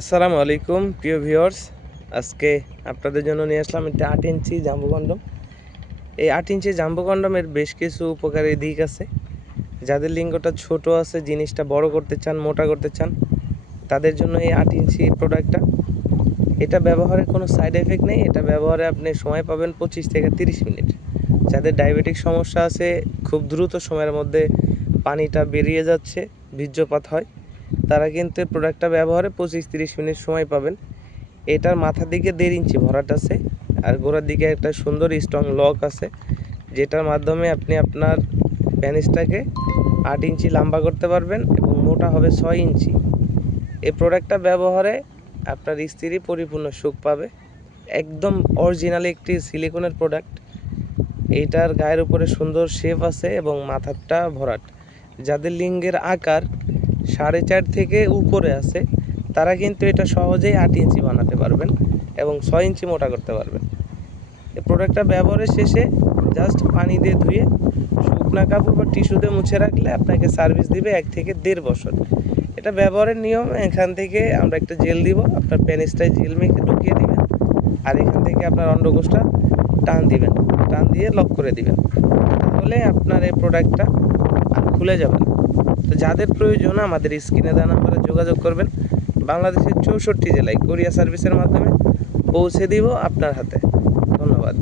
আসসালামু আলাইকুম, প্রিয় ভিউয়ার্স। আজকে আপনাদের জন্য নিয়ে আসলাম একটা আট ইঞ্চি জাম্বু কন্ডম। এই আট ইঞ্চি জাম্বু কন্ডমের বেশ কিছু উপকারী দিক আছে। যাদের লিঙ্গটা ছোট আছে, জিনিসটা বড় করতে চান, মোটা করতে চান, তাদের জন্য এই আট ইঞ্চি প্রোডাক্টটা। এটা ব্যবহারে কোনো সাইড এফেক্ট নেই, এটা ব্যবহারে আপনি সময় পাবেন পঁচিশ থেকে তিরিশ মিনিট। যাদের ডায়াবেটিক সমস্যা আছে, খুব দ্রুত সময়ের মধ্যে পানিটা বেরিয়ে যাচ্ছে, বীর্যপাত হয়। তারা কিন্তু প্রোডাক্টটা ব্যবহারে পঁচিশ তিরিশ মিনিট সময় পাবেন। এটার মাথার দিকে দেড় ইঞ্চি ভরাট আছে, আর গোড়ার দিকে একটা সুন্দর স্ট্রং লক আছে, যেটার মাধ্যমে আপনি আপনার প্যানিসটাকে আট ইঞ্চি লম্বা করতে পারবেন এবং মোটা হবে ছয় ইঞ্চি। এই প্রোডাক্টটা ব্যবহারে আপনার স্ত্রী পরিপূর্ণ সুখ পাবে। একদম অরিজিনাল একটি সিলিকনের প্রোডাক্ট এইটার গায়ের উপরে সুন্দর শেপ আছে এবং মাথারটা ভরাট। যাদের লিঙ্গের আকার সাড়ে চার থেকে উপরে আছে, তারা কিন্তু এটা সহজেই আট ইঞ্চি বানাতে পারবেন এবং ছয় ইঞ্চি মোটা করতে পারবেন। এই প্রোডাক্টটা ব্যবহারের শেষে জাস্ট পানি দিয়ে ধুয়ে শুকনা কাপড় বা টিস্যুতে মুছে রাখলে আপনাকে সার্ভিস দিবে এক থেকে দেড় বছর। এটা ব্যবহারের নিয়ম, এখান থেকে আমরা একটা জেল দিব, আপনার প্যানিসটায় জেল মেখে ঢুকিয়ে দিবেন আর এখান থেকে আপনার অন্ডকোষটা টান দিবেন, টান দিয়ে লক করে দিবেন। তাহলে আপনার এই প্রোডাক্টটা আর খুলে যাবে না। তো যাদের প্রয়োজন আমাদের স্ক্রিনে দেওয়া নাম্বারে যোগাযোগ করবেন। বাংলাদেশের চৌষট্টি জেলায় কোরিয়া সার্ভিসের মাধ্যমে পৌঁছে দিব আপনার হাতে। ধন্যবাদ।